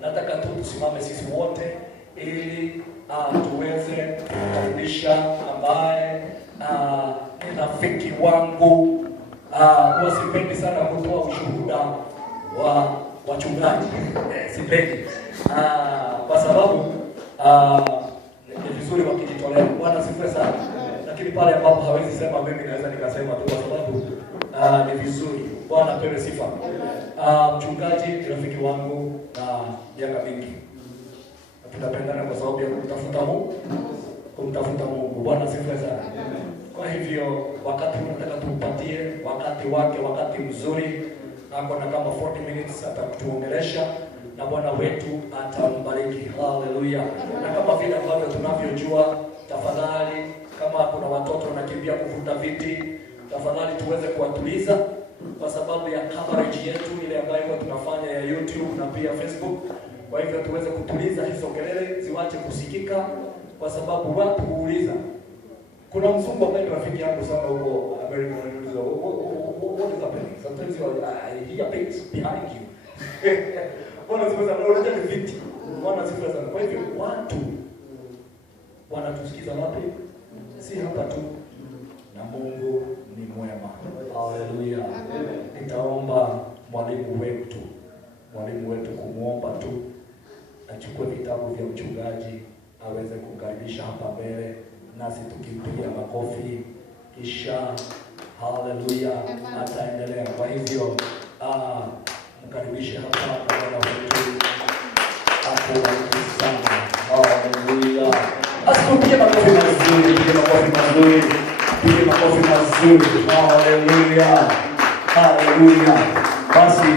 nataka tu tusimame sisi wote ili tuweze kufundisha ambaye ni rafiki wangu. Huwa sipendi sana kutoa ushuhuda wa wachungaji, sipendi kwa sababu ni vizuri wakijitolea. Bwana sifiwe sana. Lakini pale ambapo hawezi sema mimi naweza nikasema tu, kwa sababu ni vizuri. Bwana apewe sifa. Mchungaji ni rafiki wangu na miaka mingi. Tunapendana kwa sababu ya kumtafuta Mungu. Bwana sifiwe sana. Kwa hivyo wakati tunataka tumpatie wakati wake, wakati mzuri, ako na kama 40 minutes atatuongelesha na Bwana wetu atambariki. Haleluya. Na kama vile ambavyo tunavyojua, tafadhali kama kuna watoto wanakimbia kuvuta viti, tafadhali tuweze kuwatuliza kwa sababu ya coverage yetu ile ambayo tunafanya ya YouTube na pia Facebook. Kwa hivyo tuweze kutuliza hizo kelele ziwache kusikika, kwa sababu watu huuliza. Kuna mzungu ambaye ni rafiki yangu sana huko America, anauliza what is happening? Sometimes I hear things behind you. Bwana sifa sana, unajua ni viti. Bwana sifa sana. Kwa hivyo watu wanatusikiza wapi? Si hapa tu. Na Mungu ni mwema. Haleluya. Nitaomba mwalimu wetu kumuomba tu achukue vitabu vya uchungaji aweze kukaribisha hapa mbele, nasi tukimpigia makofi, kisha haleluya ataendelea. Kwa hivyo mkaribishe hapa Bwana wetu akubariki sana. Haleluya. Asipige makofi mazuri, pige makofi mazuri. Haleluya. Haleluya. Basi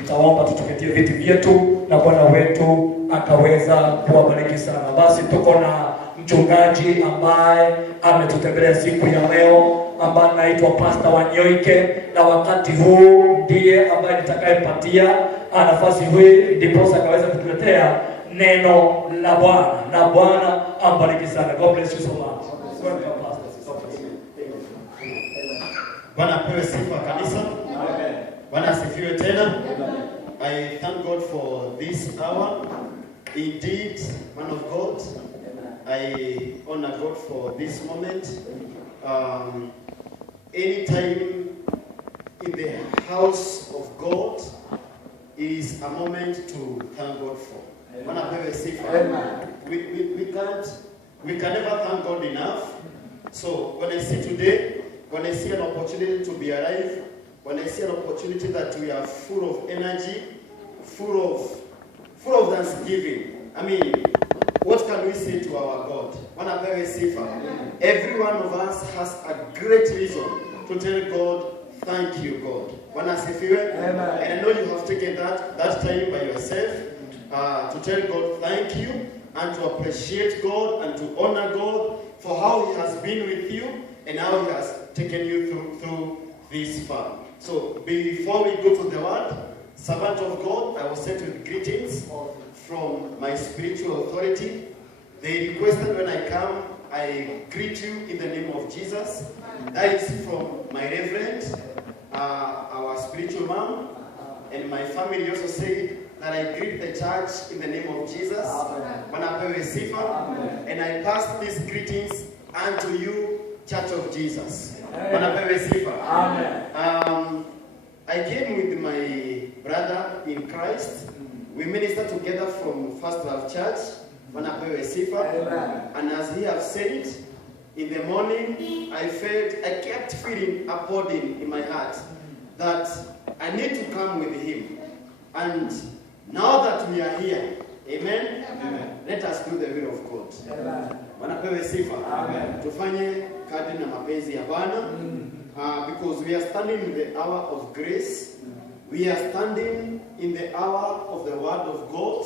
nitaomba tutuketie viti vyetu na Bwana wetu akaweza kuwabariki sana. Basi tuko na mchungaji ambaye ametutembelea siku ya leo, ambaye anaitwa Pastor Wanyoike, na wakati huu ndiye ambaye nitakayepatia nafasi hii ndipo akaweza kutuletea neno la Bwana, na Bwana ambariki sana. God bless you so much. Bwana apewe sifa kanisa. Amen. Bwana asifiwe tena. Amen. I thank God for this hour. Indeed, man of God, I honor God for this moment. Anytime in the house of God is a moment to thank God for. Bwana apewe sifa. We can never thank God enough. So when I see today, when I see an opportunity to be alive, when I see an opportunity that we are full of energy, full of thanksgiving, I mean, what can we say to our God? One very sifa. Every one of us has a great reason to tell God, thank you, God. One asifiwe. And I know you have taken that time by yourself to tell God thank you, and to appreciate God and to honor God for how He has been with you and how He has taken you through this far. So before we go to the word, servant of God, I was sent with greetings from my spiritual authority. They requested when I come, I greet you in the name of Jesus. That is from my reverend, our spiritual mom, and my family also said that I greet the church in the name of Jesus. Amen. And I pass these greetings unto you, Church of Jesus. Amen. I came with my brother in Christ. We minister together from First Love Church. And as he has said, in the morning, I kept feeling a burden in my heart that I need to come with him. And now that we are here, amen, let us do the will of God. Amen. Tufanye kadri na mapenzi ya Bwana, because we are standing in the hour of grace. We are standing in the hour of the word of God.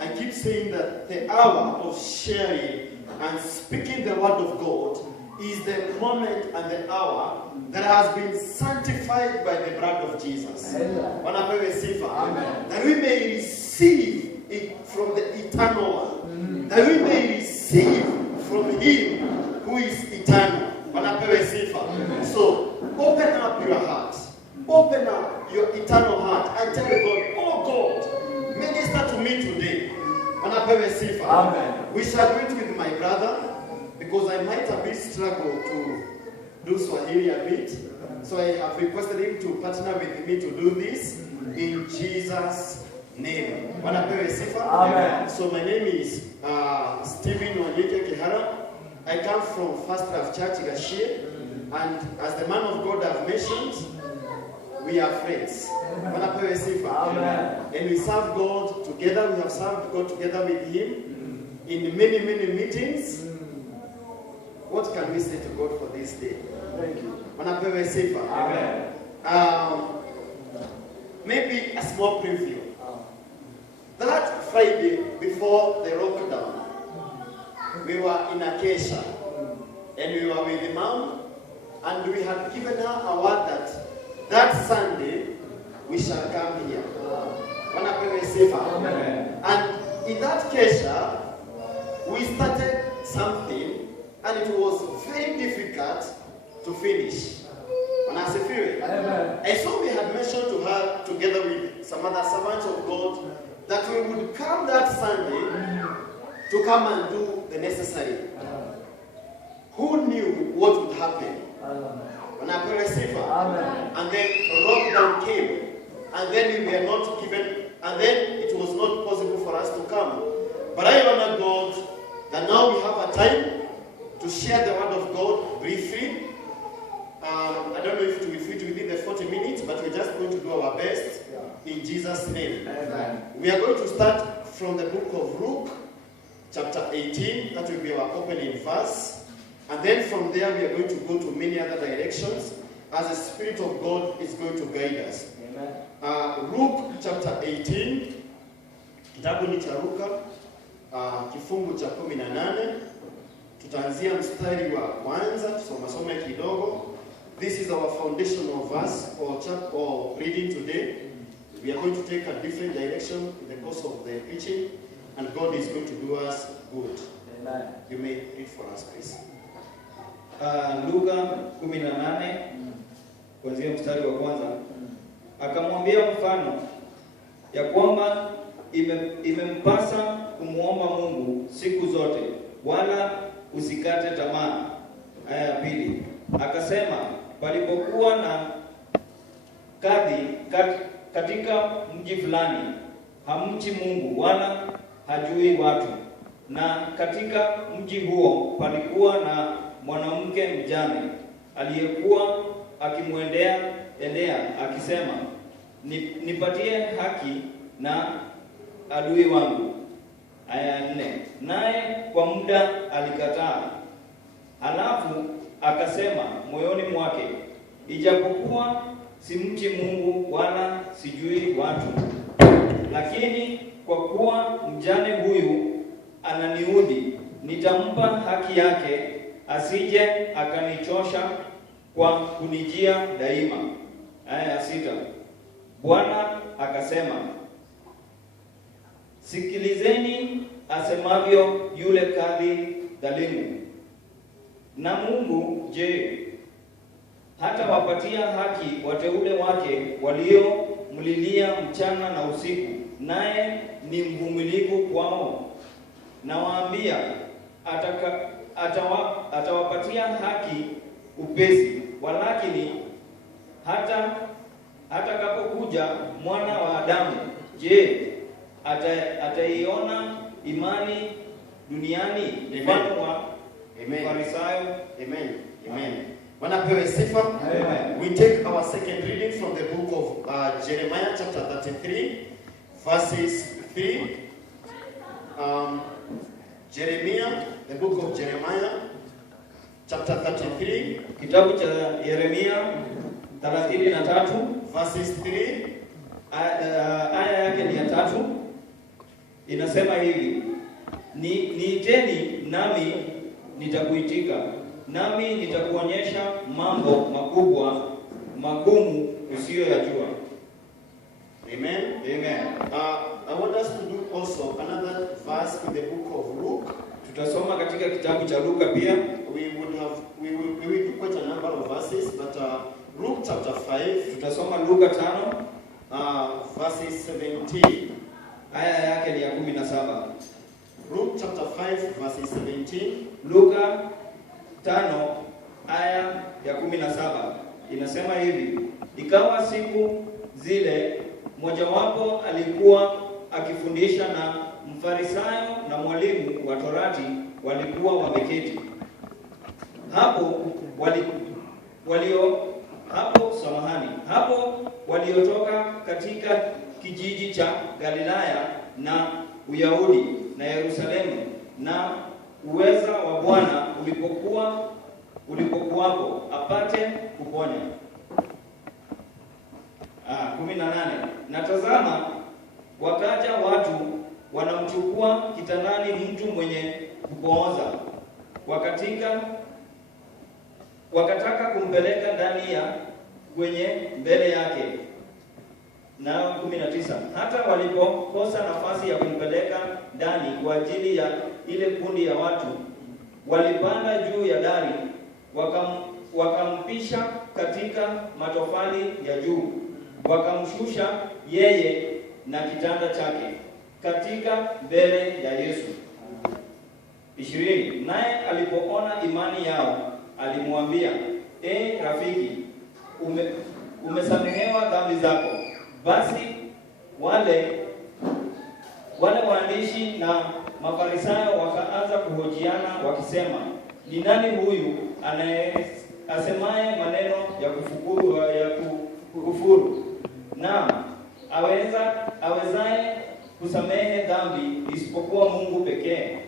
I keep saying that the hour of sharing and speaking the word of God is the moment and the hour that has been sanctified by the blood of Jesus. Amen. That we may receive it from the eternal one. That we may receive from Him who is eternal. Amen. So open up your heart. Open up your eternal heart and tell God, oh God, many Wanapewe sifa. Amen. We shall do it with my brother because I might a bit struggle to do Swahili a bit. So I have requested him to partner with me to do this in Jesus' name. Wanapewe sifa. Amen. So my name is Stephen Wanyoike. I come from First Love Church, Gashie, and as the man of God I've mentioned, we are friends. Wanapewe sifa. Amen. And we serve God together. We have served God together with Him in many meetings. What can we say to God for this day? Thank you. Wanapewe sifa. Amen. Maybe a small preview. That Friday before the lockdown, we were in Acacia, and we were with the mom, and we had given her a word that Sunday we shall come here. Wanapewe sifa. Amen. And in that Acacia, we started something, and it was very difficult to finish. Wanasifiwe. Amen. And so we had mentioned to her, together with some other servants of God, that we would come that Sunday to come and do the necessary. Who knew what would happen? Wanapewe sifa. Amen. And then lockdown came, and then we were not given, and then it was not possible for us to come. But I honor God that now we have a time to share the word of God briefly. I don't know if it will fit within the 40 minutes, but we're just going to do our best in Jesus' name. Amen. We are going to start from the book of Luke, chapter 18. That will be our opening verse. And then from there, we are going to go to many other directions as the Spirit of God is going to guide us. Amen. Luke chapter 18, kitabu ni cha Luka, kifungu cha 18. Tutaanzia mstari wa kwanza, tusome kidogo. This is our foundational verse or reading today. We are going to take a different direction in the course of the preaching, and God is going to do us good. Amen. You may read for us, please. Luka 18 kuanzia mstari wa kwanza. Akamwambia mfano ya kwamba imempasa kumuomba Mungu siku zote, wala usikate tamaa. Aya ya pili. Akasema, palipokuwa na kadhi katika mji fulani, hamchi Mungu wala hajui watu. Na katika mji huo palikuwa na mwanamke mjane aliyekuwa akimwendea akisema, nipatie haki na adui wangu. Aya 4. Naye kwa muda alikataa. Halafu akasema moyoni mwake, ijapokuwa simchi Mungu wala sijui watu, lakini kwa kuwa mjane huyu ananiudhi, nitampa haki yake, asije akanichosha kwa kunijia daima. Aya ya 6. Bwana akasema, sikilizeni asemavyo yule kadhi dhalimu. Na Mungu je, hata wapatia haki wateule wake waliomlilia mchana na usiku, naye ni mvumilivu kwao? Nawaambia, atawapatia haki upesi. Walakini hata kapokuja mwana wa Adamu, je, ataiona imani duniani? Mfano wa Farisayo. Amen. Amen. Wanapewe sifa. Amen. We take our second reading from the book of Jeremiah chapter 33 verses 3. Jeremiah, the book of Jeremiah chapter 33, Kitabu cha Yeremia 33 verses 3. Aya yake ni ya 3. Inasema hivi, niiteni nami nitakuitika, nami nitakuonyesha mambo makubwa magumu usiyoyajua. Amen. Amen. I want us to do also another verse in the book of Luke. Tutasoma katika kitabu cha Luka pia. We will do quite a number of verses, but Luke chapter 5. Tutasoma Luka 5 verses 17. aya yake ni ya 17. Luke chapter 5 verses 17. Luka 5 aya ya 17 inasema hivi: ikawa siku zile mojawapo alikuwa akifundisha, na Mfarisayo na mwalimu wa Torati walikuwa wameketi hapo waliotoka katika kijiji cha Galilaya na Uyahudi na Yerusalemu, na uweza wa Bwana ulipokuwapo apate kuponya. 18 Na tazama, wakaja watu wanamchukua kitandani mtu mwenye kupooza, wakataka kumpeleka ndani ya kwenye mbele yake. Na 19 Hata walipokosa nafasi ya kumpeleka ndani kwa ajili ya ile kundi ya watu, walipanda juu ya dari, wakampisha katika matofali ya juu, wakamshusha yeye na kitanda chake katika mbele ya Yesu. 20 Naye alipoona imani yao, alimwambia, rafiki, umesamehewa dhambi zako. Basi wale waandishi na Mafarisayo wakaanza kuhojiana wakisema, ni nani huyu asemaye maneno ya kufuru? Naam, awezaye kusamehe dhambi isipokuwa Mungu pekee.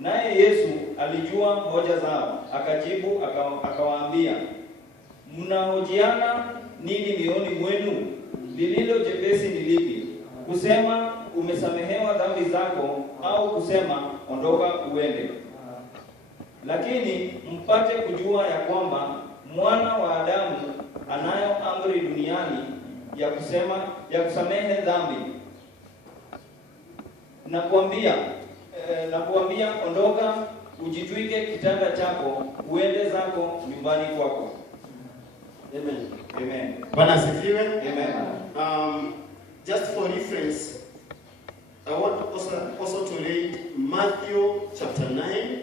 Naye Yesu alijua hoja zao, akajibu akawaambia, mnahojiana nini mioyoni mwenu? Lililo jepesi ni lipi, kusema umesamehewa dhambi zako, au kusema ondoka uende? Lakini mpate kujua ya kwamba Mwana wa Adamu anayo amri duniani ya kusamehe dhambi. Nakuambia, ondoka, ujitwike kitanda chako, uende zako nyumbani kwako. Amen. Amen. Bwana asifiwe. Amen. Just for reference, I want also to read Matthew chapter 9.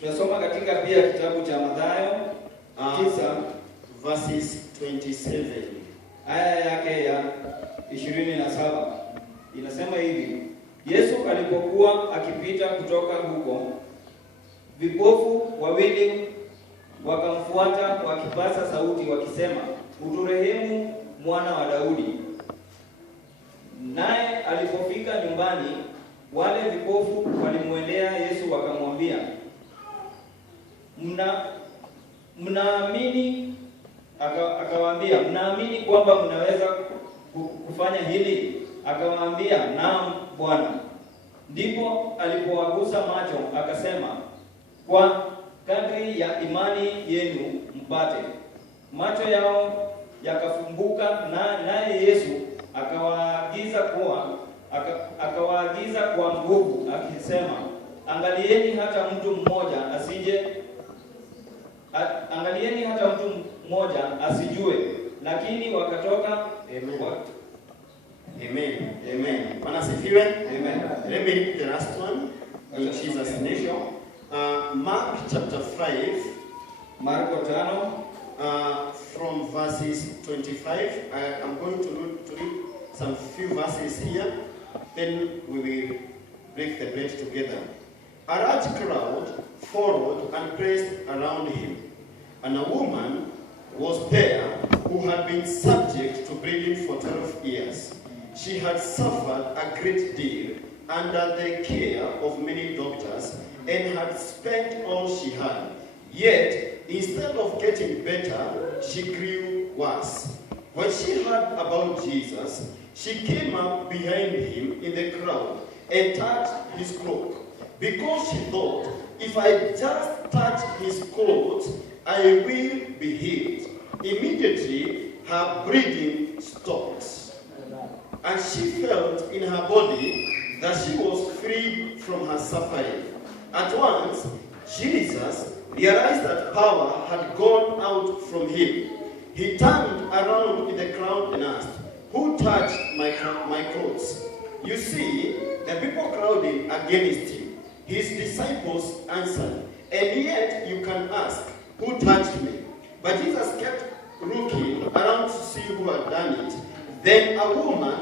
Tutasoma katika pia kitabu cha Mathayo 9 verses 27. Aya yake ya 27. Inasema hivi: Yesu alipokuwa akipita kutoka huko, vipofu wawili wakamfuata wakipaza sauti wakisema, uturehemu, Mwana wa Daudi. Naye alipofika nyumbani, wale vipofu walimwendea Yesu wakamwambia, mnaamini? Akawaambia, mnaamini kwamba mnaweza kufanya hili? Akawaambia, naam Bwana. Ndipo alipowagusa macho akasema, kwa kadri ya imani yenu mpate. Macho yao yakafumbuka, naye Yesu akawaagiza kwa nguvu akisema, angalieni hata mtu mmoja asijue. Lakini wakatoka. Amen. Bwana asifiwe. Amen. Let me read the last one in Jesus' name. Mark chapter 5. Marko 5 from verses 25. I'm going to read some few verses here. Then we will break the bread together. A large crowd followed and pressed around him. And a woman was there who had been subject to bleeding for 12 years. She had suffered a great deal under the care of many doctors and had spent all she had. Yet, instead of getting better, she grew worse. When she heard about Jesus, she came up behind him in the crowd and touched his cloak, because she thought, if I just touch his clothes, I will be healed. Immediately, her bleeding stopped, and she felt in her body that she was freed from her suffering. At once, Jesus realized that power had gone out from him. He turned around in the crowd and asked, who touched my clothes? You see, the people crowded against him. His disciples answered, and yet you can ask, who touched me? But Jesus kept looking around to see who had done it. Then a woman,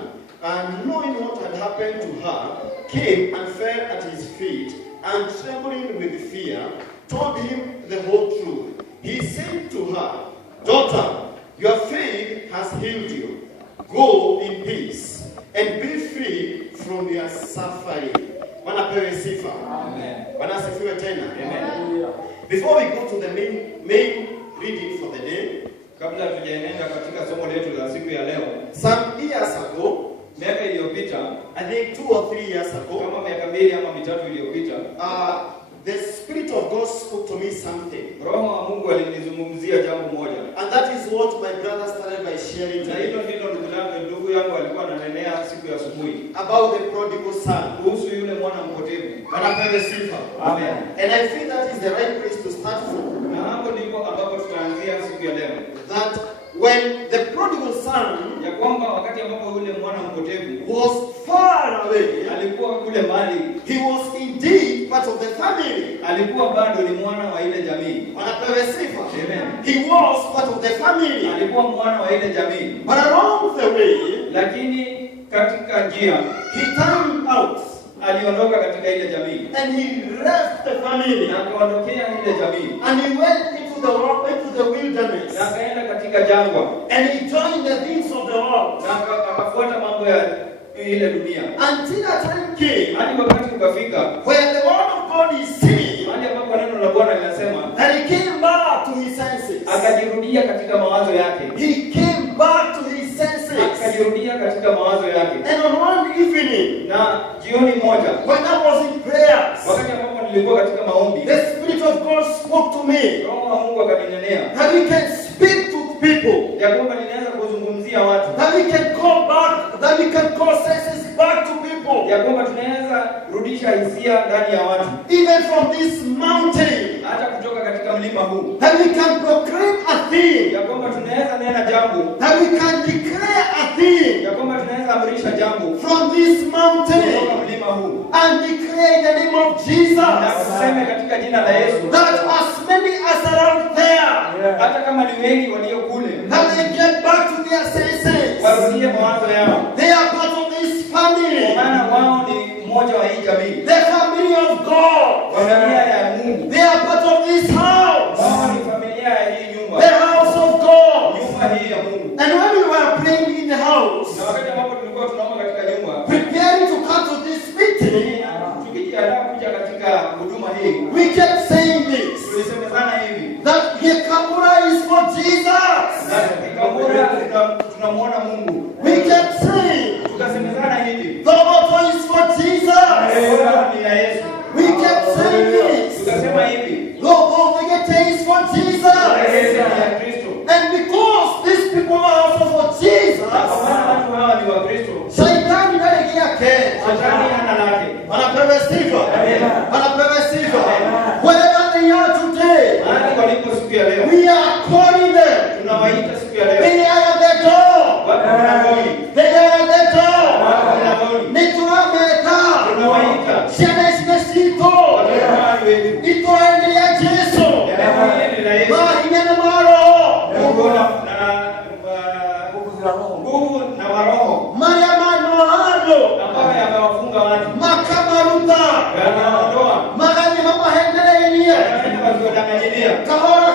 knowing what had happened to her, came and fell at his feet, and trembling with fear, told him the whole truth. He said to her, daughter, your faith has healed you. Go in peace and be free from your suffering. Bwana pewe sifa. Amen. Bwana asifiwe tena. Amen. Before we go to the main reading for the day, kabla tujaenenda katika somo letu la siku ya leo, some years ago, miaka iliyopita, I think 2 or 3 years ago, kama miaka 2 ama 3 iliyopita, the Spirit of God spoke to me something. Roho wa Mungu alinizungumzia jambo moja. And that is what my brother started by sharing today. Na hilo ndilo ndugu yangu alikuwa ananenea siku ya asubuhi. About the prodigal son. Kuhusu yule mwana mpotevu. Anapewa sifa. Amen. And I feel that is the right place to start from. Na hapo ndipo ambapo tutaanzia siku ya leo. That when the prodigal son, ya kwamba wakati ambapo yule mwana mpotevu was far away, alikuwa kule mbali, he was indeed part of the family. Alikuwa bado ni mwana wa ile jamii. Anapewa sifa. Amen. He was part of the family. Alikuwa mwana wa ile jamii. But along the way, lakini katika njia, he turned out, aliondoka katika ile jamii, and he left the family, na akaondokea ile jamii, and he went into the wilderness, na akaenda katika jangwa, and he joined the things of the world, na akafuata mambo ya ile dunia, until a time came, hadi wakati ukafika, where the word of God is saying, hadi ambapo neno la Bwana linasema, that he came back to his senses, akajirudia katika mawazo yake, he came back to his senses, akajirudia katika mawazo yake. And on one evening, na jioni moja, when I was in prayers, wakati ambapo nilikuwa katika maombi, the Spirit of God spoke to me, Roho wa Mungu akaninenea, that we can speak to people, ya kwamba ninaweza kuzungumzia watu, that we can call back, that we can call senses back to people, ya kwamba tunaweza rudisha hisia ndani ya watu, even from this mountain, hata kutoka katika mlima huu, that we can proclaim a thing, ya kwamba tunaweza nena jambo, that we can declare a thing, ya kwamba tunaweza amrisha jambo from this mountain, kutoka mlima huu, and declare in the name of Jesus, na kuseme katika jina la Yesu, that as many as are out there, hata kama ni wengi walio kule, that they get back to their senses, warudie mawazo yao, they are part of this family, maana wao ni mmoja wa hii jamii, the family of God, familia ya Mungu, they are part of this house, wao ni familia ya hii nyumba, the house of God, nyumba hii ya Mungu. And when we were praying in the house, na wakati ambapo tulikuwa tunaomba katika nyumba, preparing to come to this meeting, tukijiandaa kuja katika huduma hii, we kept saying this, tulisemezana hivi, that Yekamura is for Jesus, Yekamura tunamuona Mungu. We kept saying, tukasemezana hivi, the altar is for Jesus, ni ya Yesu. We kept saying this, tukasema hivi, the is for Jesus, ni ya Kristo. And because these people are also for Jesus, watu hawa ni wa Kristo, Shetani ndiye yake, Shetani hana lake, wanapewa sifa, wanapewa sifa, wherever they are today, hadi walipo siku ya leo, we are calling them, tunawaita siku ya leo, they are at the door, wako mlangoni, they are at the door, wako mlangoni, nituameka, tunawaita, Shana Sito, itoendelea Yesu, mahina na maro, nguvu na maroho, Mariama Noado, ambayo yamewafunga watu, Makamaruta, yanaondoa, magani mapahendelea, yanayodanganyilia, kahora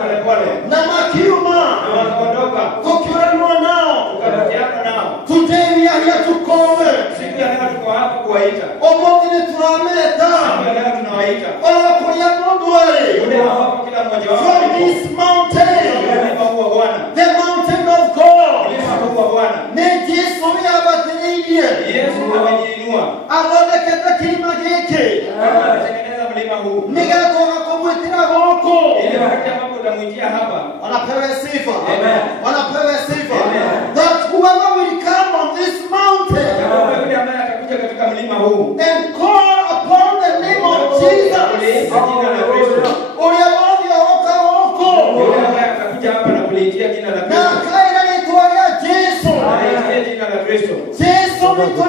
pole pole, na makiuma, na wakaondoka, tukiwa nao, tukapatiana nao. Today we are here to call them. Siku ya leo tuko hapa kuwaita. Omongine tuameta. Siku ya leo tunawaita. Wala kuya mondware. Yule hapa kila mmoja wao. From this mountain. Mlima huu wa Bwana. The mountain of God. Mlima huu wa Bwana. Ne Yesu yabateneye. Yesu amejiinua. Alode keta kilima geke. Anatengeneza mlima huu. Nigato nakomwitira goko. Ile wakati ambapo utamwingia hapa. Wanapewa sifa. Amen. Wanapewa sifa. Amen. That whoever will come on this mountain. Yule ambaye atakuja katika mlima huu. And call upon the name of Jesus. Jina la Kristo. Uliawadia oka oko. Yule ambaye atakuja hapa na kuliitia jina la Kristo. Na kaira nitwalia Yesu. Aliitia jina la Kristo. Yesu nitwalia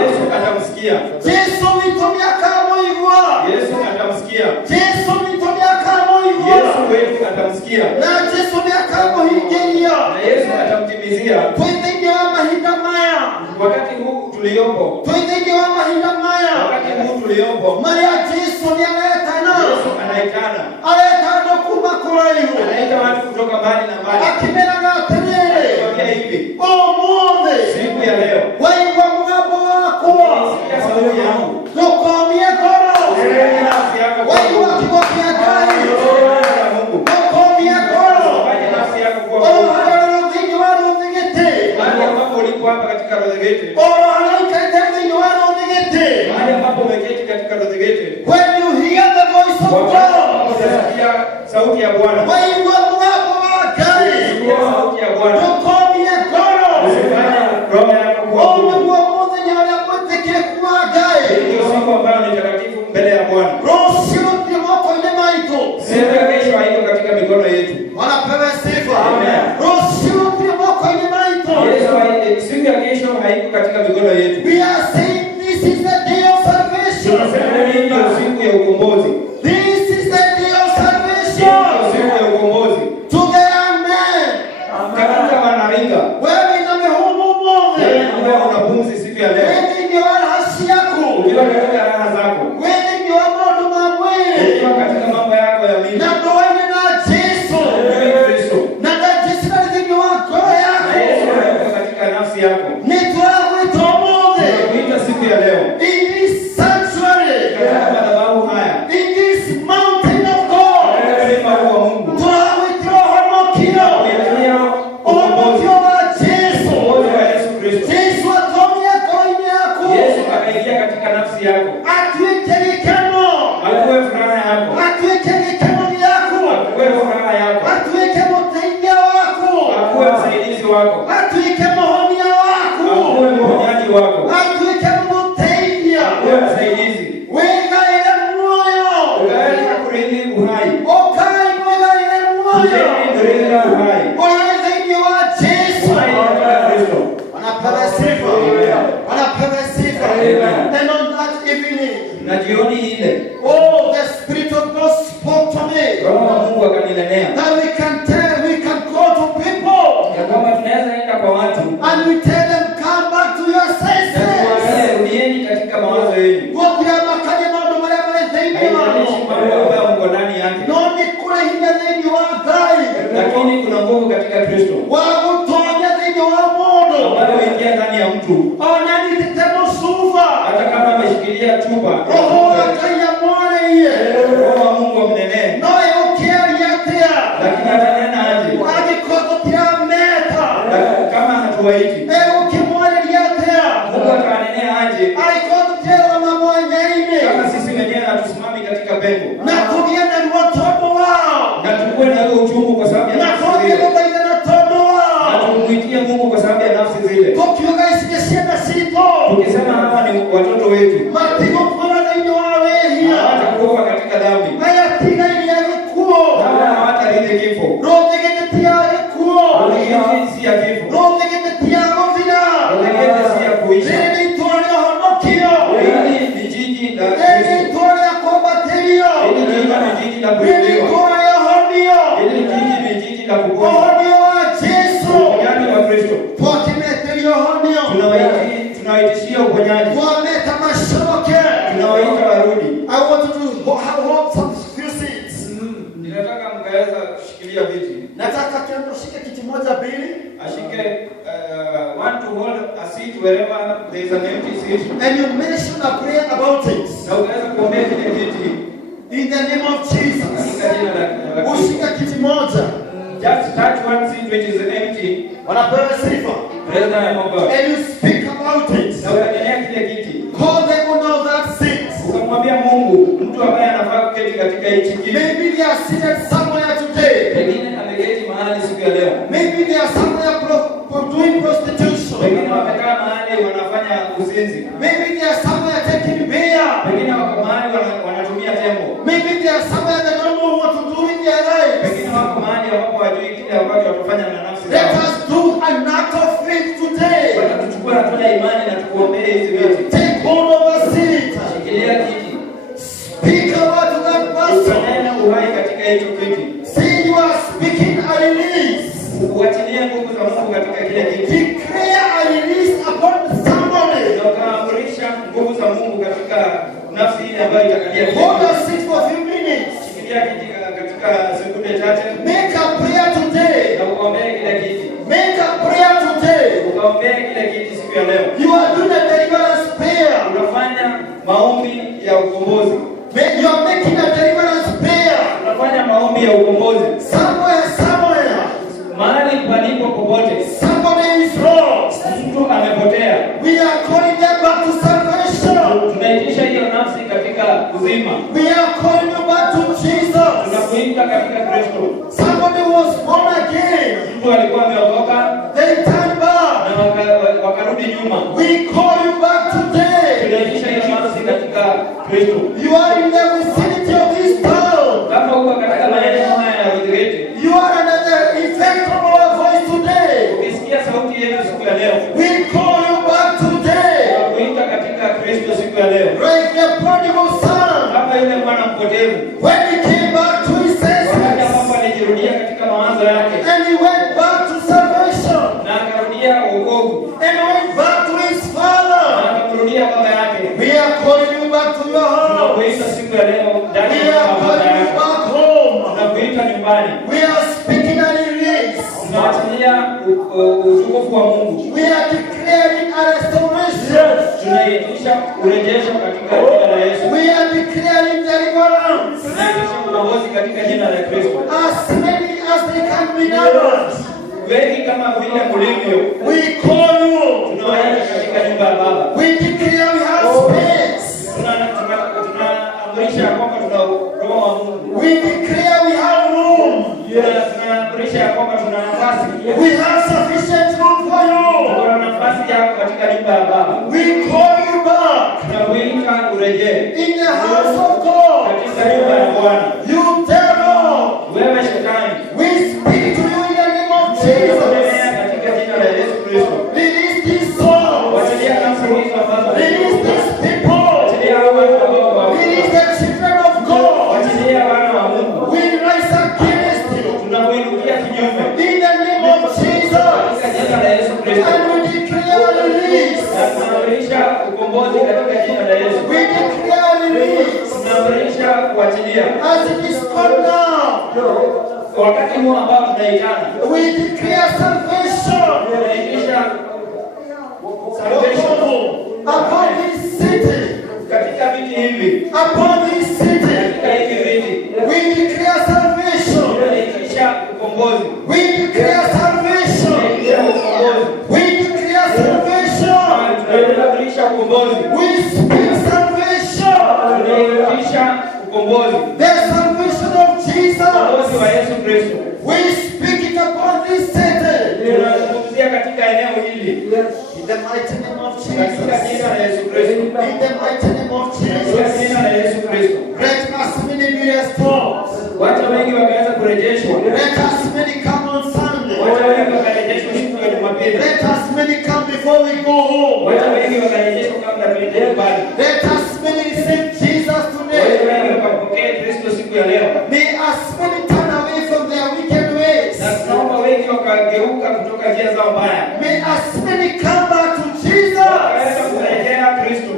Yesu atamsikia. Yesu atamsikia. Yesu wetu atamsikia. Na Yesu atamtimizia. Wakati huu tuliopo. Yesu anaitana. Anaita watu kutoka mbali na mbali. Anawaambia hivi. Siku ya leo. Sikia sauti yangu. Hapa katika Rodhegete. Mahali ambapo umeketi katika Rodhegete. When you hear the voice of God, unasikia sauti ya Bwana. When you are sauti ya Bwana. Usifanye roho yako kuwa ngumu. Ndio siku ambayo ni takatifu mbele ya Bwana. Siku ya kesho haiko katika mikono yetu. Amen. Siku ya kesho haiko katika mikono yetu. We are saying this is the day of salvation. Tunasema hii ndio siku ya ukombozi. This is the day of salvation. Siku ya ukombozi. To the young men. Katika wanarika. Wewe ndio unapumzi siku ya leo. Ukiwa katika raha zako. Ukiwa katika mambo yako ya mimi. Nafsi yako. Nikuita siku ya leo. In this sanctuary. Katika madhabahu haya. In this mountain of God. Katika mlima huu wa Mungu. Ukombozi wa Yesu Kristo. Yesu akaingia katika nafsi yako. Akuwe furaha yako. Akuwe furaha yako. Akuwe msaidizi wako. Akuwe mponyaji wako. Akuwe msaidizi. Ukaweza kurithi uhai. Kurithi uhai. And on that evening, na jioni ile, the Spirit of God spoke to me. Roho wa Mungu akaninenea. That we can go to people. Ya kwamba tunaweza enda kwa watu. And we tell them, come back to your senses. Rudieni katika mawazo yenu. Haijalishi mambo ambayo mko ndani yake. Lakini kuna nguvu katika Kristo. Ambayo huingia ndani ya mtu. Hata kama ameshikilia chupa. Roho wa Mungu amnenee. Lakini atanena aje? Kama hatuwaiti. Mungu akanenea aje? Kama sisi wenyewe hatusimami katika pengo. Na tukue na huo uchungu kwa sababu ya nafsi zile. Na tumwitie Mungu kwa sababu ya nafsi zile. Tukisema hawa ni watoto wetu. Hawatakufa katika dhambi. Hawa hawatarithi kifo. Rodhegete si ya kifo. Rodhegete si ya kuisha. Hili ni jiji la Kristo. Hili ni jiji la kuinuliwa. Hili ni jiji la kuponya. Uponyaji wa Kristo. Tunawaitishia uponyaji. Tunawaita warudi. I want you to hold some few seats. Ninataka mkaweza kushikilia viti. Nataka tushike kiti moja mbili. Ashike want to hold a seat wherever there is an empty seat. And you mention a prayer about it. Na ukaweza kuombea kile kiti. In the name of Jesus. Katika jina la ushika kiti moja. Just touch one seat which is empty. Wanapewa sifa. Praise the name of God. And you speak about it. Na ukanenea kile kiti. Call the owner of that seat. Ukamwambia Mungu, mtu ambaye anafaa kuketi katika hichi kiti. Maybe they are seated somewhere today. Pengine ameketi mahali siku ya leo. Maybe they are somewhere doing prostitution. Pengine wamekaa mahali wanafanya uzinzi. Maybe they are somewhere taking beer. Pengine wako mahali wanatumia tembo. Maybe they are somewhere they don't know what to do in their lives. Pengine wako mahali ambapo hawajui kile ambacho watafanya na nafsi zao. Let us do an act of faith today. Watatuchukua hatua ya imani na tukuombee hizi viti. Take hold of a seat. Shikilia kiti. Speak a word to that person. Ukanena uhai katika hicho kiti. See, you are speaking a release. Uachilie nguvu za Mungu katika kile kiti. Declare a release upon somebody. Na ukaamrisha nguvu za Mungu katika nafsi ile ambayo itakalia kiti. Hold a seat for a few minutes. Shikilia kiti katika sekunde chache. Make a prayer today. Na uombee kile kiti. Make a prayer today. Ukaombee kile kiti siku ya leo. You are doing a deliverance prayer. Unafanya maombi ya ukombozi. You are making a deliverance prayer. Unafanya maombi ya ukombozi. Somewhere. Mahali palipo popote. Somebody is lost. Mtu amepotea. We are calling them back to salvation. Tunaitisha hiyo nafsi katika uzima. We are calling you back to Jesus. Tunakuita katika Kristo. Somebody was born again. Mtu alikuwa ameokoka. They turned back. Na wakarudi nyuma. We call you back today. Tunaitisha hiyo nafsi katika Kristo. You are in the vicinity of this town. Kama uko katika maeneo haya ya Wanyoike. You are under the effect of our voice today. Ukisikia sauti yetu siku ya leo. We call you back today. Tunakuita katika Kristo siku ya leo. Like the prodigal son. Kama yule mwana mpotevu. When he came back to his senses. Wakati ambapo alijirudia katika mawazo yake. And he went back to salvation. Na akarudia wokovu. And went back to his father. Na akamrudia baba yake. We are calling you back to your home. Tunakuita siku ya leo ndani We ya are baba calling you yake. back home. Tunakuita nyumbani. We are speaking a release. Tunaachilia utukufu wa Mungu. We are declaring a restoration. Tunaitisha urejesho katika jina la Yesu. We are declaring deliverance. Tunaitisha ukombozi katika jina la Kristo. As many as they can be numbered. Wengi kama vile mlivyo. We call you. Tunawaita katika nyumba ya Baba. We declare we have space. Tunaamrisha kwamba tuna roho wa Mungu. We declare we have room. Tunaamrisha kwamba tuna nafasi. We have sufficient room for you. Tuna nafasi yako katika nyumba ya Baba. We call you back. Tunakuita urejee. In the house of God. Katika nyumba ya Bwana. You devil. Wewe shetani. We speak to you in the name of Jesus. Katika jina la Yesu Kristo. Release these souls. Wachilia nafsi hizo ambazo. Release these people. Wachilia watu ambao. Release the children of God. Wachilia wana wa Mungu. We rise against you. Tunakuinukia kinyume. In the name of Jesus. Katika jina la Yesu Kristo. And we declare release. Na tunaamrisha ukombozi katika jina la Yesu. We declare release. Tunaamrisha kuachilia. As it is called now. Wakati huu ambao tunaitana. We declare salvation. Tunaitisha salvation Upon this city. katika viti hivi. Upon this city. Katika hivi viti. We declare salvation. Tunaitisha ukombozi. We declare salvation. Tunaitisha ukombozi. We declare salvation. Tunaitisha ukombozi. We speak salvation. Tunaitisha ukombozi. The salvation of Jesus. Ukombozi wa Yesu Kristo. We speak it upon this city. Tunazungumzia katika eneo hili. In the mighty name of Katika Jesus. jina la Yesu Kristo. In the mighty name of Katika Jesus. jina la Yesu Kristo. Let us many be restored. Watu wengi wakaweza kurejeshwa. Let us many come on Sunday. Watu wengi wakarejeshwa siku ya Jumapili. Let us many come before we go home. Watu wengi wakarejeshwa kabla tuende nyumbani. Let us many receive Jesus Watu today. wengi wakapokea Kristo siku ya leo. May as many turn away from their wicked ways. Na tunaomba wengi wakageuka kutoka njia zao mbaya. May as many come back to Jesus. Wakaweza kurejea Kristo.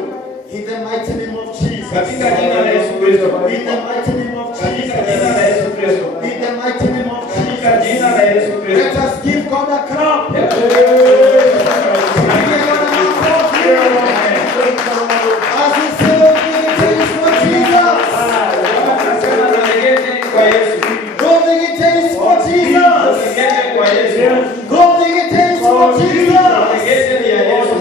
In the mighty name of Jesus. Katika jina la Yesu Kristo. In the mighty name of Katika jina la Jesus. Yesu Kristo. In the mighty name of Katika Jesus. jina la Yesu Kristo. Let us give God a clap. As we celebrate praise for Jesus. Tunasema tulegeze kwa Yesu. Go the taste for Jesus. Tulegeze kwa Yesu. Go the taste for Jesus. Tulegeze ni ya Yesu.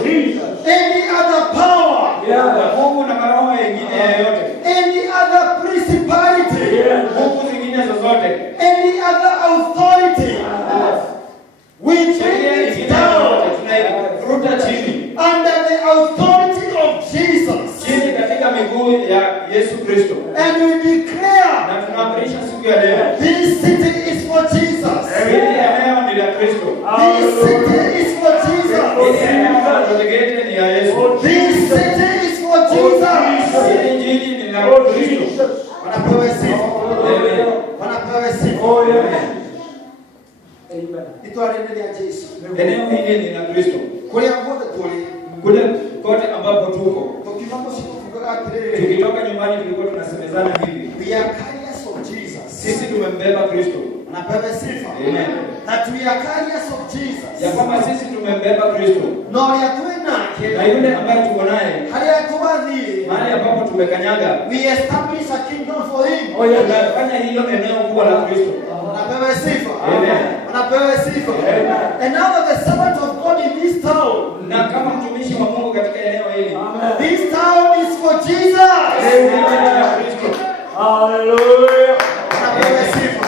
Any other power, Na Mungu na maroho mengine yoyote. any other principality, Mungu zingine zozote. any other authority, we bring Sheria it nyingine down yoyote tunaivuruta chini. under the authority of Jesus. Chini katika miguu ya Yesu Kristo. And we declare Na tunaamrisha siku ya leo. this city is for Jesus. Hili eneo ni la Kristo. This city is for Jesus. This city is for Jesus. Wanapewa sifa. Wanapewa sifa. Ituarendelea Yesu. Eneo hili ni la Kristo. Kule kote ambapo tuko. Tukitoka nyumbani tulikuwa tunasemezana hivi. We are carriers of Jesus. Sisi tumembeba Kristo. Wanapewa sifa. Amen. That we are carriers of Jesus. Ya kwamba sisi tumembeba Kristo. Na yule ambaye tuko naye. Mahali ambapo tumekanyaga. We establish a kingdom for him. Tunafanya hilo eneo kuwa la Kristo. Wanapewa sifa. Amen. Wanapewa sifa. And now the servant of God in this town. Na kama mtumishi wa Mungu katika eneo hili. This town is for Jesus. Hallelujah. Wanapewa sifa.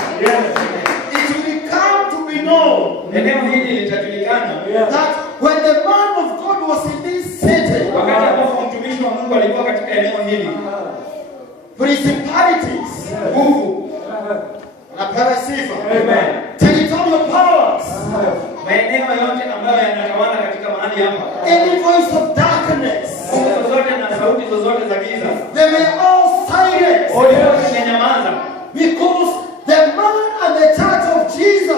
It will come to be known. Eneo hili litajulikana. That when the man of God was in this city. Wakati ambapo mtumishi wa Mungu alikuwa katika eneo hili. Principalities. Nguvu. Wanapewa sifa. Amen. Territorial powers. Maeneo yote ambayo yanatawala katika mahali hapa. Any voice of darkness. Nguvu zote na sauti zozote za giza. They were all silent. Wote wamenyamaza. Because the man and the church of Jesus.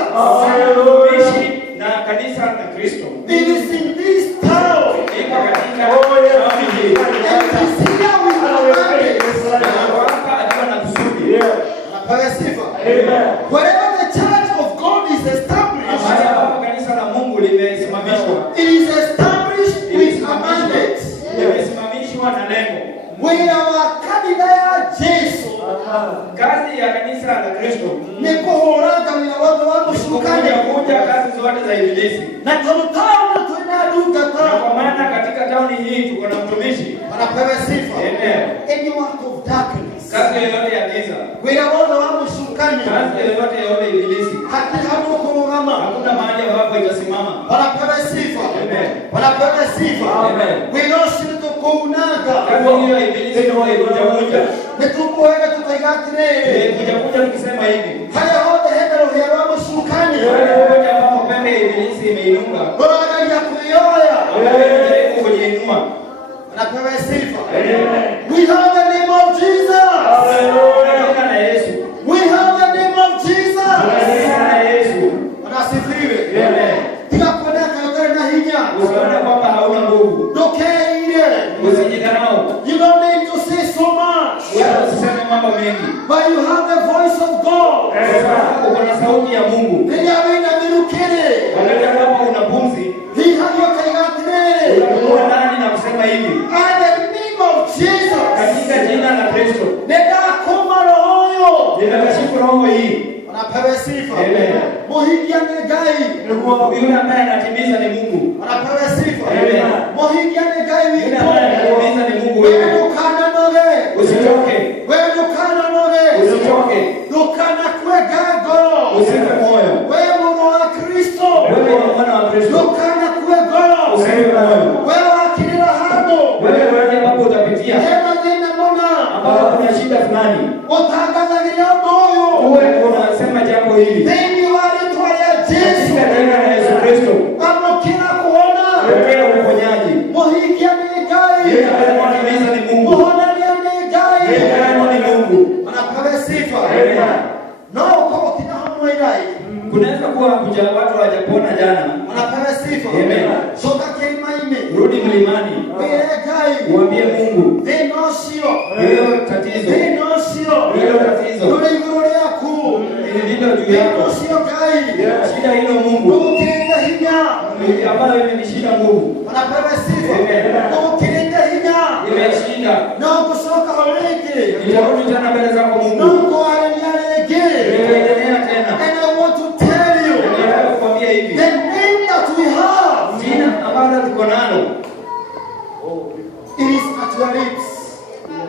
Mtumishi na kanisa la Kristo. It is in this town. Iko katika eneo hili. And it is here with our mandate. Hapa akiwa na kusudi. Wanapewa sifa. Amen. Wherever the church of God is established. Mahali ambapo kanisa la Mungu limesimamishwa. It is established with a mandate. Limesimamishwa na lengo. We are candidate Yesu. Kazi ya kanisa la Kristo Ni kuhuraga wina watu wako shukani. kuja kazi zote za ibilisi. Na tunataka tunaduka Na kwa maana katika tauni hii tuko na mtumishi. wanapewa sifa. Amen. Any work of darkness. Kazi yoyote ya giza. Wina watu wako shukani. Kazi yoyote ya ibilisi. Hata hapo kurugama. Hakuna mahali ambapo itasimama. Wanapewa sifa. Amen. Wanapewa sifa. Amen. Wina shirito kuunaga. Kazi hiyo ya ibilisi ndio kuja. Netukuweka tutaigatire. Kuja tukisema hivi. Haya wote hedero ya wako shukani. Kuja ambapo pembe ya ibilisi imeinuka. Bora ya kuyoya. Jaribu kujiinua. Wanapewa sifa. Amen. We have the name of Jesus. Hallelujah. Na Yesu. We have the name of Jesus. Na Yesu. Wanasifiwe. Amen. Kila kwenda kayote na hinya. Usione kwamba hauna nguvu. Dokeire. Usijidharau. You don't need to say so much. Wewe usiseme mambo mengi. But you have the voice of God. Uko na sauti ya Mungu. Ndio wenda mirukire. Wakati ambapo una pumzi, Hii hayo kaigatire. unakuwa ndani na kusema hivi. And the name of Jesus. Katika jina la Kristo. Nenda kumaro hoyo. Ninakashifu roho hii. Wanapewa sifa. Amen. Mohigia negai. Yule ambaye anatimiza ni Mungu. Wanapewa sifa. Amen. Mohigia negai Yule wito. ambaye anatimiza ni Mungu Wewe wewe. dukana noge. Usichoke. Wewe dukana noge. Usichoke. Dukana kwegego. Usife moyo. Wewe mwana wa Kristo. Wewe ni mwana wa Kristo. Dukana kwegego. Usife moyo. Wewe akilila hado. Wewe ambapo utapitia. Hema nina mona. Ambapo kuna shida fulani. Utangazagiria moyo. Uwe unasema jambo hili. Deni wale twaya Yesu. Katika jina la Yesu Kristo. Amokina kuona. Wewe uponyaji. Mohigia negai. Yeye anatimiza ni Mungu. Muhona negai. Yeye ni Mungu. Wanapewa sifa. Amen. No, kwa kina hamu ilai. Kunaweza kuwa kuja watu hawajapona jana. Wanapewa sifa. Amen. Soka kelima ime. Rudi mlimani. Wewe gai. Uambie Mungu. Deno sio. Hilo tatizo. Deno sio. Hilo tatizo. Ndio ngoro yako. Hilo juu Deno yako. sio gai. Shida hilo Mungu. Ukirenda hinya. Ambayo imenishinda nguvu. Wanapewa sifa. Amen. Ukirenda hinya. Imeshinda. Na kusoka holeke. Nitarudi tena mbele zako Mungu. Na kualiyalege. Niendelea tena. And I want to tell you. Nataka kukwambia hivi. The name that we have. Jina ambalo tuko nalo. It is at your lips.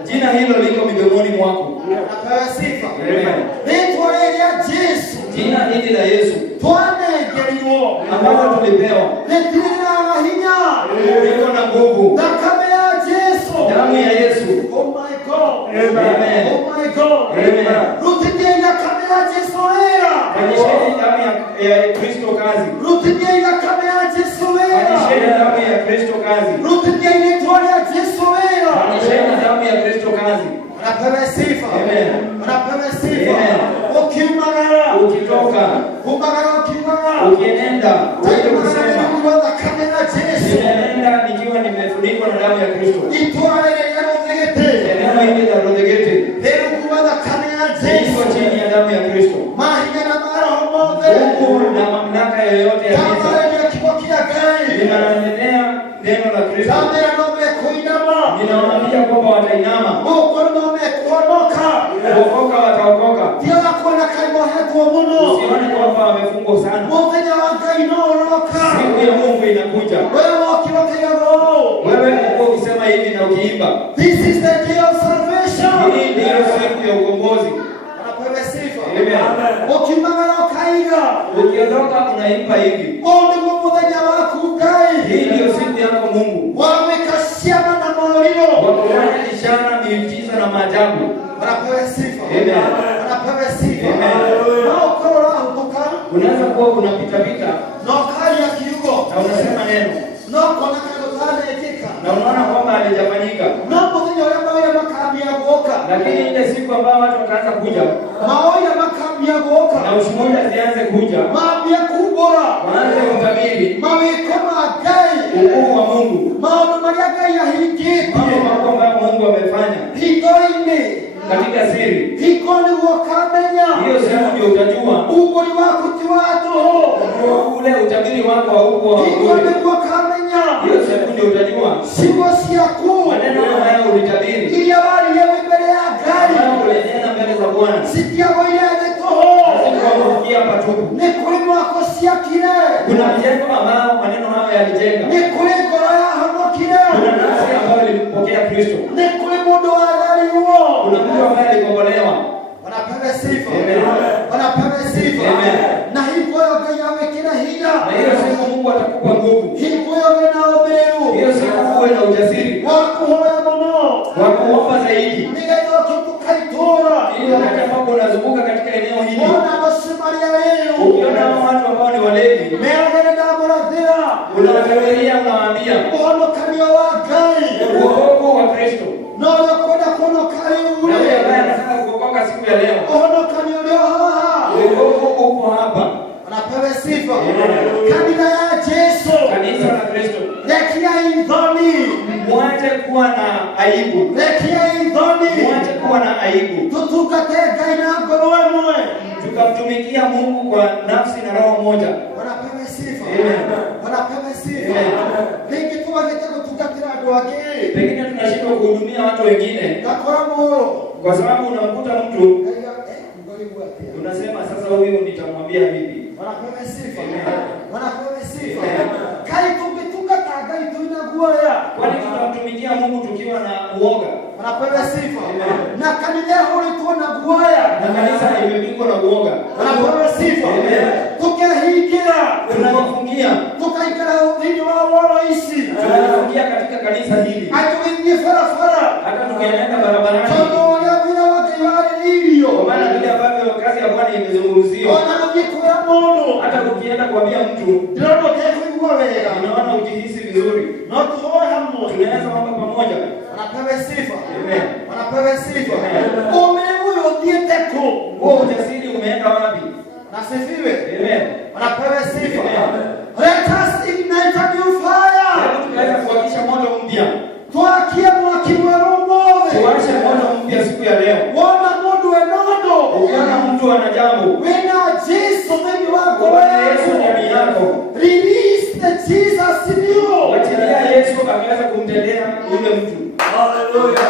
Jina hilo liko midomoni mwako. Wanapewa sifa. Amen. Naitwa Yesu. Jina hili la Yesu Twanegeriwo. ambalo tulipewa Netirira hinya. liko na nguvu. Dakame ya Yesu. Damu ya Yesu. Oh my God. Amen. Oh my God. Amen. Rutiye dakame ya Yesu era. Fanyisheni damu ya Kristo kazi. Rutiye dakame ya Yesu era. Fanyisheni Wanapewa sifa. Amen. Wanapewa sifa. Amen. Ukimagara. Ukitoka. Kumagara ukimagara. Ukienenda. Wewe kusema. Nimeenda nikiwa nimefunikwa na damu ya Kristo. Eneo hili la Rodegete. Iko chini ya damu ya Kristo. Mungu na mamlaka yoyote ya giza. Ninanenea neno la Kristo. Ninawaambia kwamba watainama. Kuokoka wataokoka. Usione kwamba wamefungwa sana. Siku ya Mungu inakuja. Wewe uko ukisema hivi na ukiimba. This is the day of salvation. Hii ndio siku ya ukombozi. Wanapewa sifa. Amen. Ukimagara ukaiga. Ukiondoka unaimba hivi. Hii ndio siku yako Mungu. Wamekasiana na maulio. Wakufanya ishara, miujiza na maajabu. Wanapewa sifa. Amen. Wanapewa sifa. Amen. Unaweza kuwa unapita pita na unasema neno na unaona kwamba halijafanyika, lakini ile siku ambayo watu wataanza kuja na ushuhuda zianze kuja, waanze kutabiri ukuu wa Mungu, mambo ambayo Mungu amefanya katika siri. Hiyo sehemu ndio utajua ule utabiri wako hauko. Hiyo sehemu ndio utajua maneno hayo ulitabiri, ambayo ulinena mbele za Bwana. Kufikia patupu. Kuna mjengo ambao maneno hayo yalijenga. Kuna nafsi ambayo ilipokea Kristo. Kuna mtu ambaye alikombolewa. Wanapewa sifa. Amen. Wanapewa sifa. Amen. Na hivyo yawe kila hila. Na hiyo siku Mungu atakupa nguvu. Hivyo yawe na oberu. Hiyo siku uwe na ujasiri. Wakuomba zaidi. Hiyo wakati ambapo unazunguka katika eneo hili. Ukiona watu ambao ni walevi. Unawatembelea, unawaambia uokovu wa Kristo. Na wewe ambaye anataka kuokoka siku ya leo, uokovu uko hapa. Wanapewa sifa. Kanisa la Kristo. Mwache kuwa na aibu. Mwache kuwa na aibu. Tukamtumikia Mungu kwa nafsi na roho moja. Wanapewa sifa. Wanapewa sifa. Pengine tunashindwa kuhudumia watu wengine kwa sababu unamkuta mtu unasema sasa huyu nitamwambia vipi? Wanapewa sifa. Wanapewa sifa. Kwani tutamtumikia Mungu tukiwa na uoga? Wanapewa sifa. Na kanisa imepigwa na uoga. Wanapewa sifa. Tunawafungia. Tunawafungia katika kanisa hili. Hata tukienda barabarani. Kwa maana vile ambavyo kazi ya Bwana imezungumziwa. Hata ukienda kuambia mtu, unaona ujihisi vizuri. Tunaweza mambo pamoja. Wanapewa sifa. Amen. Wanapewa sifa. Ujasiri umeenda wapi? Nasifiwe. Amen. Wanapewa sifa. Let us ignite a new fire. Tunaweza kuwakisha moto mpya. Tuwashe moto mpya siku ya leo. Ukiona mtu ana jambo, Yesu ndani yako, wachilia Yesu akaweza kumtendea yule mtu. Hallelujah.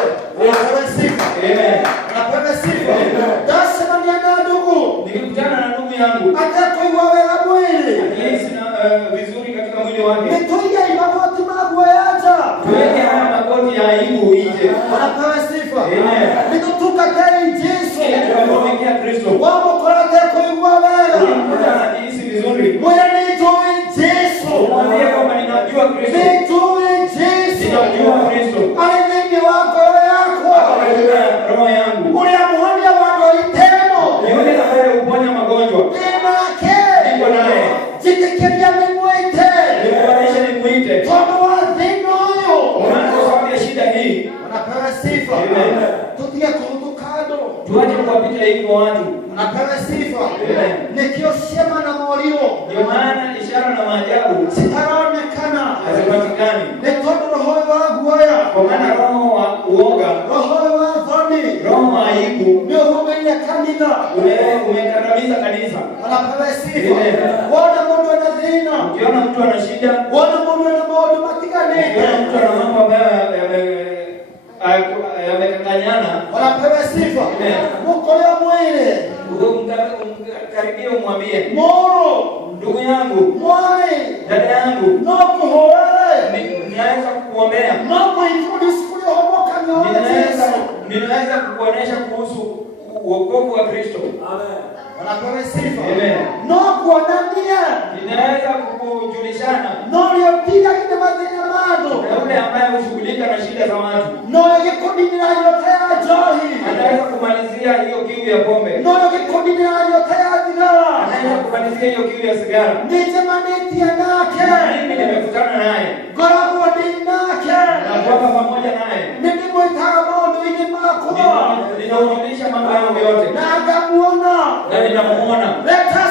Amen. Wanapewa sifa. Nikikutana na ndugu yangu akihisi vizuri katika mwili wake, tuweke haya makoti ya aibu nje. Wanapewa sifa. Amen. Tukamtumikia Kristo. Anajihisi vizuri. Mwambie kwamba ninajua Kristo. Ninajua Kristo. Roho yangu. Yule ambaye huponya magonjwa. Niko naye. Nimekuanisha nimuite. Unaanza kuambia shida hii. Wanapewa sifa. Amen. kado. Tuache kuwapita hivyo watu. Anapewa sifa. Amen. Nikiosema na molio. Ndio maana ishara na maajabu sitaonekana. hazipatikani. Nitoto roho wangu haya. Kwa maana roho wa uoga, Roho wa dhani. roho wa aibu Ndio humelia kanisa. umekandamiza kanisa. Anapewa sifa. Wana mundu ana dhina. Ukiona mtu ana shida, Wana mundu ana maono matiganeka. ukiona mtu ana mambo ambayo yamekanganyana, Anapewa sifa. Mkoya mwile. Karibia umwambie, Moro. ndugu yangu, Mwai. dada yangu, Noku hoele. ninaweza kukuombea, Noku ikudi sikuli homoka ninaweza kukuonesha kuhusu wokovu wa Kristo. Amen. Wanapewa sifa. Amen. Noku anania. Ninaweza kukujulishana Noli yotiga kine madhina mado. na yule ambaye hushughulika na shida za watu. Noli kikudi ninayotea johi. Anaweza kumalizia hiyo kiu ya pombe. Noli kikudi ninayotea dhigara. Anaweza kumalizia hiyo kiu ya sigara. Nije maneti yanake. Mimi nimekutana naye. Gorabu dinake. Na kwamba pamoja naye Nidimo itaramodo ini mako. ninaurudisha mambo yangu yote. Na agamuona. Na ninamuona. Let us